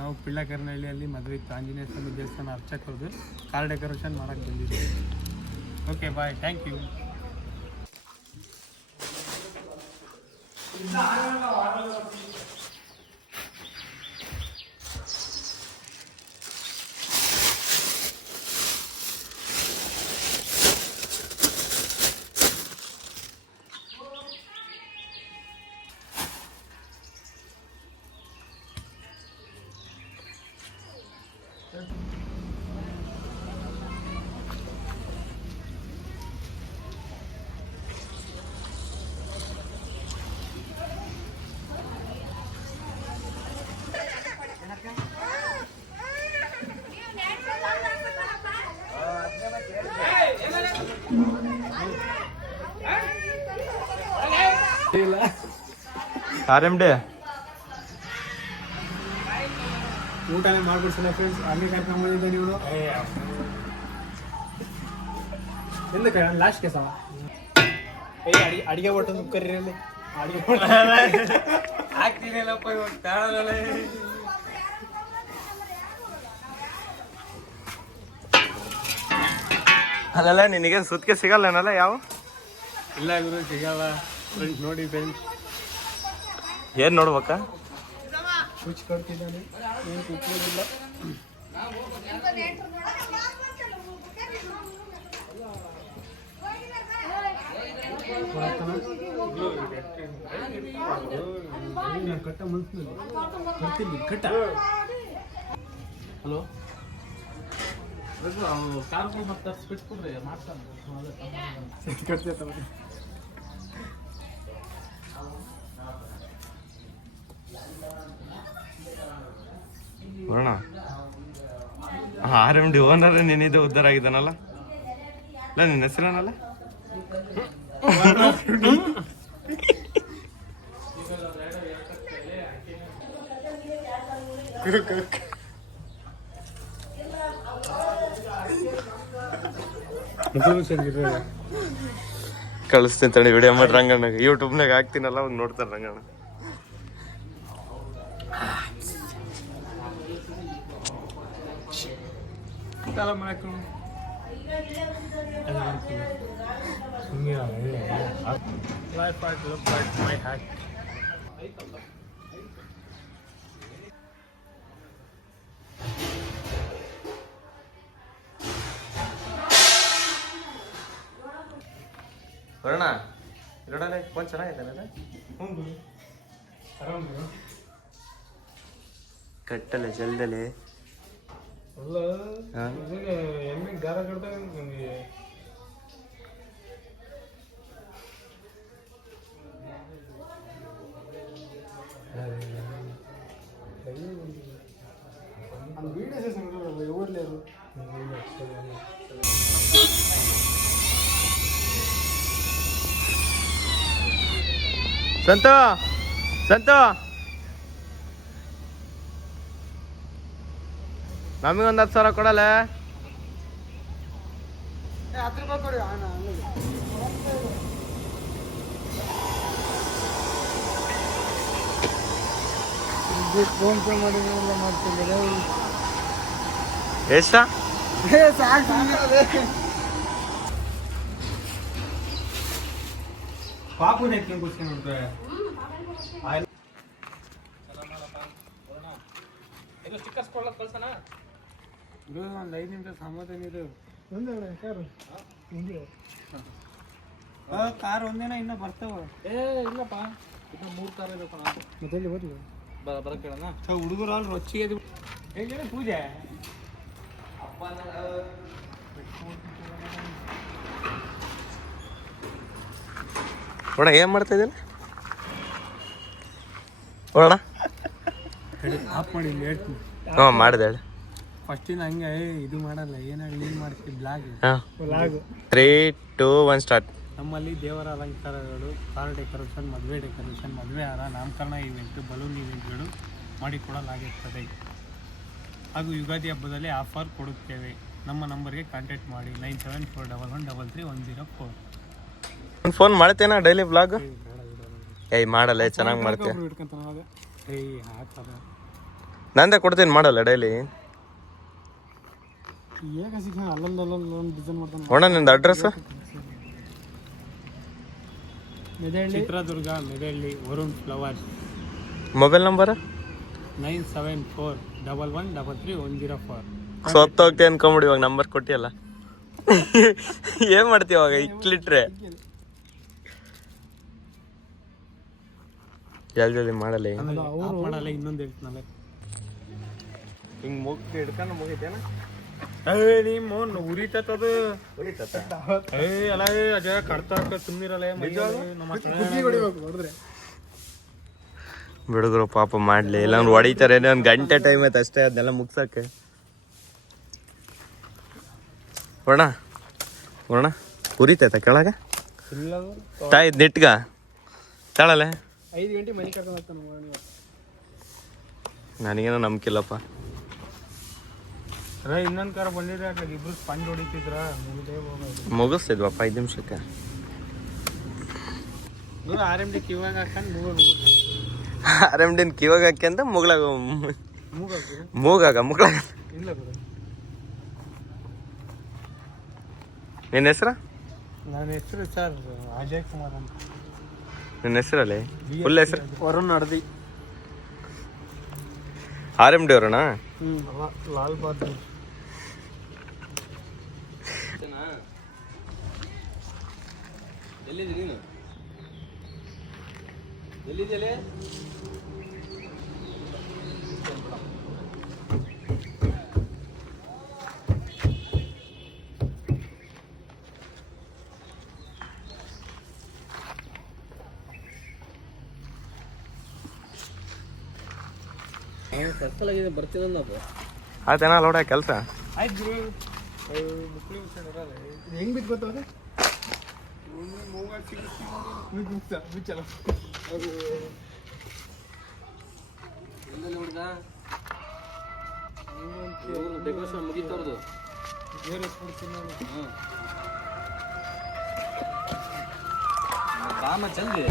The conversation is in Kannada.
ನಾವು ಪಿಳ್ಳಕರ್ನಹಳ್ಳಿಯಲ್ಲಿ ಮದುವೆ ಇತ್ತು, ಆಂಜನೇಯ ಸ್ವಾಮಿ ದೇವಸ್ಥಾನ ಅರ್ಚಕರದು ಕಾರ್ ಡೆಕೋರೇಷನ್ ಮಾಡೋಕ್ಕೆ ಬಂದಿದ್ದೀವಿ. ಓಕೆ ಬಾಯ್, ಥ್ಯಾಂಕ್ ಯು. RMD ಊಟನೇ ಮಾಡ್ಬಿಡ್ಸಲ್ಲ ಫ್ರೆಂಡ್ಸ್, ಅಲ್ಲಿ ಕರ್ಕೊಂಡ್ ಬಂದಿದ್ದೆ ನೀವು. ಎಂದಕ್ಕೆ ಲಾಸ್ಟ್ ಕೇಸವ ಅಡಿಗೆ ಒಟ್ಟು ಕರೀರಲ್ಲಿ ಅಡಿಗೆ ಹಾಕ್ತೀನಲ್ಲಪ್ಪ ಇವಾಗ ಕಾಣಲ್ಲ. ಅಲ್ಲಲ್ಲ ನಿನಗೆ ಸುತ್ತಿಗೆ ಸಿಗಲ್ಲನಲ್ಲ ಯಾವ? ಇಲ್ಲ ಗುರು, ಸಿಗಲ್ಲ ಫ್ರೆಂಡ್ಸ್. ನೋಡಿ ಫ್ರೆಂಡ್ಸ್, ಏನು ನೋಡ್ಬೇಕಾ? ಸ್ವಿಚ್ ಕೊಡ್ತಿದ್ದಾನೆ, ಏನು ಕುತ್ಕೊಳ್ಳೋದಿಲ್ಲ. ಕಟ್ಟ ಮನ್ಸಿನಲ್ಲಿ ಬರ್ತೀನಿ ಕಟ್ಟ. ಹಲೋ ಕಾರ್ಗಳು ಮತ್ತೆ ಸ್ವಿಚ್ ಕೊಡ್ರಿ, ಮಾಡ್ತಾನೆ ಕಟ್ತೈತೆ. ಬರೋಣ. RMD ಓನರ್ ನಿನ್ನಿದೆ ಉದ್ಧಾರ ಆಗಿದ್ದಾನಲ್ಲ? ಇಲ್ಲ ನಿನ್ನ ಹೆಸರೇನಲ್ಲ? ಕಳಿಸ್ತೀನಿ ತಡಿ, ವಿಡಿಯೋ ಮಾಡಿ ರಂಗಣ್ಣ ಯೂಟ್ಯೂಬ್ನಾಗ ಹಾಕ್ತೀನಲ್ಲ, ಅವ್ನು ನೋಡ್ತಾರೆ Ranganna. Life art look like my hat. ಬರೋಣ. ಇರೋಡಲ್ಲ ಫೋನ್ ಚೆನ್ನಾಗಿದೆ ಕಟ್ಟಲೆ ಜಲ್ದಲೆ ಅಲ್ಲ ಎಮ್ಮೆ ಗಾರ ಕಟ್ದಾಗ ನನಗೆ ಸಂತು ಸಂತು ನಮಗೊಂದು 10,000 ಕೊಡಲ್ಲ? 10 ರೂಪಾಯಿ ಕೊಡಿ. ಫೋನ್ ಪೇ ಮಾಡಿ ಎಲ್ಲ ಮಾಡ್ತಿದ್ದಾರೆ. ಎಷ್ಟ? ಪಾಪು ಕೂತ್ಕೊಂಡು ಇದು ಸ್ಟಿಕ್ಕರ್ಸ್ ಕೊಡ್ಲಕ್ಕೆ ಕಳ್ಸೋಣ. ಇದು ಒಂದು 5 ನಿಮಿಷ ಸಮಾಧಾನ ಇದು. ಒಂದೇ ಕಾರು ಕಾರ್ ಒಂದೇನ ಇನ್ನ ಬರ್ತಾವ? ಇಲ್ಲಪ್ಪ, ಇನ್ನು 3 ಕಾರ್ ಇದೆ. ಮತ್ತೆ ಎಲ್ಲಿ ಹೋದ್ವಿ ಬರಕ್ಕೆ ಹೇಳೋಣ. ಹುಡುಗರು ಅಲ್ಲಿ ರೊಚ್ಚಿಗೆ ಹೇಗೆ ಪೂಜೆ ನೋಡ ಏನ್ ಮಾಡ್ತಾ ಇದ್ದೀನಿ ನೋಡ. ಆಫ್ ಮಾಡಿ ಹೇಳ್ತೀನಿ. ಹ್ಞೂ ಮಾಡಿದೆ ಹೇಳಿ. ಫಸ್ಟಿನ ಹಂಗೆ ಇದು ಮಾಡಲ್ಲ, ಏನಾಗಲಿ ಏನು ಮಾಡ್ತೀವಿ ಬ್ಲಾಗ್. 3, 2, 1 ಸ್ಟಾರ್ಟ್. ನಮ್ಮಲ್ಲಿ ದೇವರ ಅಲಂಕಾರಗಳು, ಕಾರ್ ಡೆಕೋರೇಷನ್, ಮದುವೆ ಡೆಕೋರೇಷನ್, ಮದುವೆ ಹಾರ, ನಾಮಕರಣ ಈವೆಂಟ್, ಬಲೂನ್ ಈವೆಂಟ್ಗಳು ಮಾಡಿಕೊಡಲಾಗುತ್ತದೆ. ಹಾಗೂ ಯುಗಾದಿ ಹಬ್ಬದಲ್ಲಿ ಆಫರ್ ಕೊಡುತ್ತೇವೆ. ನಮ್ಮ ನಂಬರ್ಗೆ ಕಾಂಟ್ಯಾಕ್ಟ್ ಮಾಡಿ 9741133104. ಫೋನ್ ಮಾಡ್ತೇನಾ ಡೈಲಿ ಬ್ಲಾಗ್? ಏಯ್ ಮಾಡಲ್ಲ, ಚೆನ್ನಾಗಿ ಮಾಡ್ತೇವೆ. ನಂದೇ ಕೊಡ್ತೀನಿ ಮಾಡಲ್ಲ ಡೈಲಿ. ಹೇಗೆ ಸಿಕ್ಕ ಅಲ್ಲೊಂದು ಡಿಸೈನ್ ಮಾಡ್ತಾನೆ. ಅಣ್ಣ ನಿಂದು address? Chitradurga, Medalli, Varun flowers. Mobile number 9741113304. ಸೊತ್ತೋಗ್ತಿ ಅನ್ಕೊಂಬಿಡಿ, ಇವಾಗ ನಂಬರ್ ಕೊಟ್ಟಿಯಲ್ಲ. ಏನ್ ಮಾಡ್ತೀವಿ ಇವಾಗ ಇಟ್ಲಿಟ್ರೆ? ಜಲ್ದಿ ಮಾಡಲ್ಲ. ಮಾಡಲ್ಲ. ಇನ್ನೊಂದು ಹೇಳ್ತಾನಲ್ಲ, ಹಿಂಗ್ ಮುಗ್ದು ಹಿಡ್ಕೊಂಡು ಮುಗಿತೇನ? ನಿಮ್ಮ ಉರಿತದು ಅಲ್ಲ ಅಜಯ ಕಡ್ತಾಕ ಸುಮ್ಮನಿರಲ್ಲ. ಬಿಡುಗರು ಪಾಪ ಮಾಡ್ಲಿ, ಇಲ್ಲಾಂದ್ರೆ ಹೊಡಿತಾರೆ. ಒಂದ್ ಗಂಟೆ ಟೈಮ್ ಐತೆ ಅಷ್ಟೇ ಅದನ್ನೆಲ್ಲ ಮುಗ್ಸಕ್ಕೆ. ಒಣ ಒಣ ಉರಿತೈತ ಕೆಳಗ ತಾಯಿ ನಿಟ್ಗ ತಾಳಲೆ 5 ಗಂಟೆ ಮನೆ ಕರ್ಕೊಂಡು ಹೋಗ್ತಾನೆ. ನನಗೇನೋ ನಂಬಿಕಿಲ್ಲಪ್ಪ. ಇನ್ನೊಂದು ಕಾರ ಬಂದಿದ್ರೆ ಇಬ್ರು ಸ್ಪಂಜ್ ಹೊಡಿತಿದ್ರ ಮುಗಿಸ್ತಿದ್ವಪ್ಪ 5 ನಿಮಿಷಕ್ಕೆ. RMD ಕಿವಾಗ ಹಾಕೊಂಡು RMD ಕಿವಾಗ ಹಾಕಿ ಅಂತ ಮುಗ್ಲಾಗ ಮೂಗಾಗ ಮುಗ್ಲಾಗ. ಇಲ್ಲ ನಿನ್ನ ಹೆಸರು? ನನ್ನ ಹೆಸರು ಸರ್ ಅಜಯ್ ಕುಮಾರ್ ಅಂತ. ನಿನ್ನ ಹೆಸರಲ್ಲಿ ಫುಲ್ ಹೆಸರು? ವರುಣ್ ಅಡ್ದಿ. RMD ಅವರಣ್ಣ? ಲಾಲ್ ಬಹದ್ದೂರ್. ಎಲ್ಲಿದ್ದೀ ನೀನು? ಎಲ್ಲಿದ್ದೀಯಲೇ? ಆಯ್ತೇನ ಲೋಡ ಕೆಲಸ? ಆಯ್ತು ಹೆಂಗ್ ಬಿದ್ದು ಗೊತ್ತಾಗ ಬಿಚ್ಚಲ್ಲ. ಡೆಕೋರೇಷನ್ ಮುಗಿತವ್ರದು. ರಾಮ ಜಲ್ದಿ